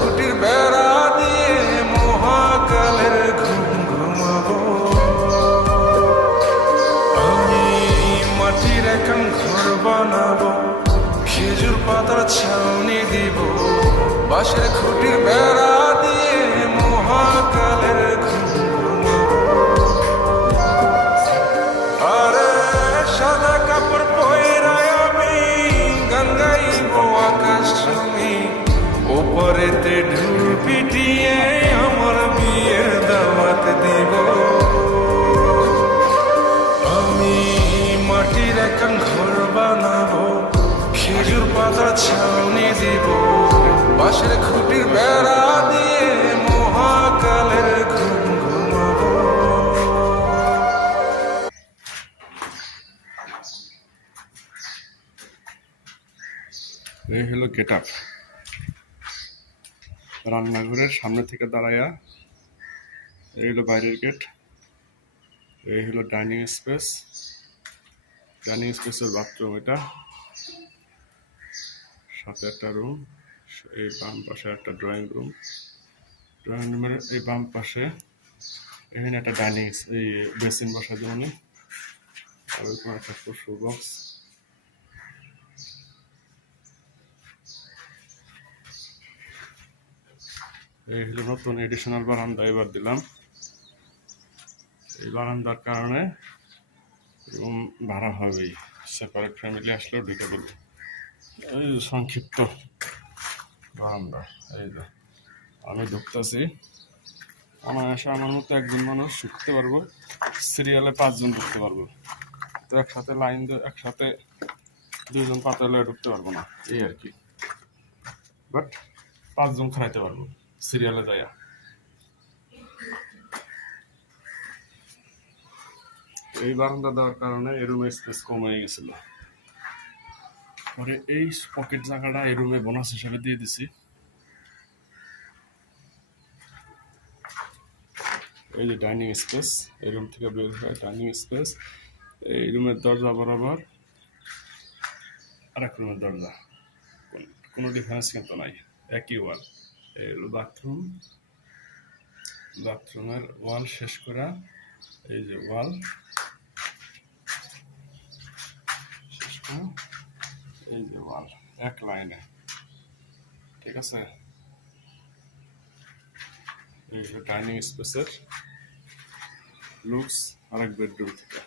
খুঁটির বেড়া দিয়ে মহাকালের ঘুম ঘুমাবো। আমি মাটির এখন ঘর বানাবো, খেজুর পাতার ছাউনি দিব, বাঁশের খুঁটির বেড়া দিয়ে মহাকালের ঘুম ঘুমাবো। আরে সাদা কাপড় পয়রায় আমি গান গাইব আকাশ ছুঁই, ওপরেতে ঢুল পিটিয়ে আমার বিয়ের দাওয়াত দিব। আমি মাটির এখন ঘর বানাবো, খেজুর পাতার ছাউনি দিব, বাঁশের খুঁটির বেড়া দিয়ে মহাকালের ঘুম ঘুমাবো। এই হলো গেট আপ। রান্নাঘরের সামনে থেকে দাঁড়ায়া এই হলো বাইরের গেট, এই হলো ডাইনিং স্পেস, ডাইনিং স্পেসের বাথরুম, এটা সাথে একটা রুম, এই বাম পাশে একটা ড্রয়িং রুম, ড্রয়িং রুমের এই বাম পাশে এখানে একটা ডাইনিং এই বেসিন বসা জন্য, আর ওইখানে একটা শু বক্স। এই হলো নতুন এডিশনাল বারান্দা এবার দিলাম। এই বারান্দার কারণে রুম ভাড়া হবেই, সেপারেট ফ্যামিলি আসলেও ঢুকে দেবে। এই সংক্ষিপ্ত বারান্দা, এই যে আমি ঢুকতেছি, অনায়াসে আমার মতো একজন মানুষ ঢুকতে পারবো, সিরিয়ালে 5 জন ঢুকতে পারবো, তো একসাথে লাইন একসাথে 2 জন পাতালে ঢুকতে পারবো না, এই আর কি। বাট 5 জন খাইতে পারবো সিরিয়ালে যাইয়া। এই বারান্দা দেওয়ার কারণে এই রুমের স্পেস কমে গেছিল, পরে এই পকেট জায়গাটা এই রুমে বোনাস হিসেবে দিয়ে দিছি। এই যে ডাইনিং স্পেস, এই রুম থেকে বের হয় ডাইনিং স্পেস, এই রুমের দরজা বরাবর আর এক রুমের দরজা, কোনো ডিফারেন্স কিন্তু নাই, একই ওয়াল। এই হলো বাথরুম, বাথরুমের ওয়াল শেষ করা, এই যে ওয়াল শেষ করা, এই যে ওয়াল এক লাইনে, ঠিক আছে। এই যে ডাইনিং স্পেসের লুকস আরেক বেডরুম থেকে।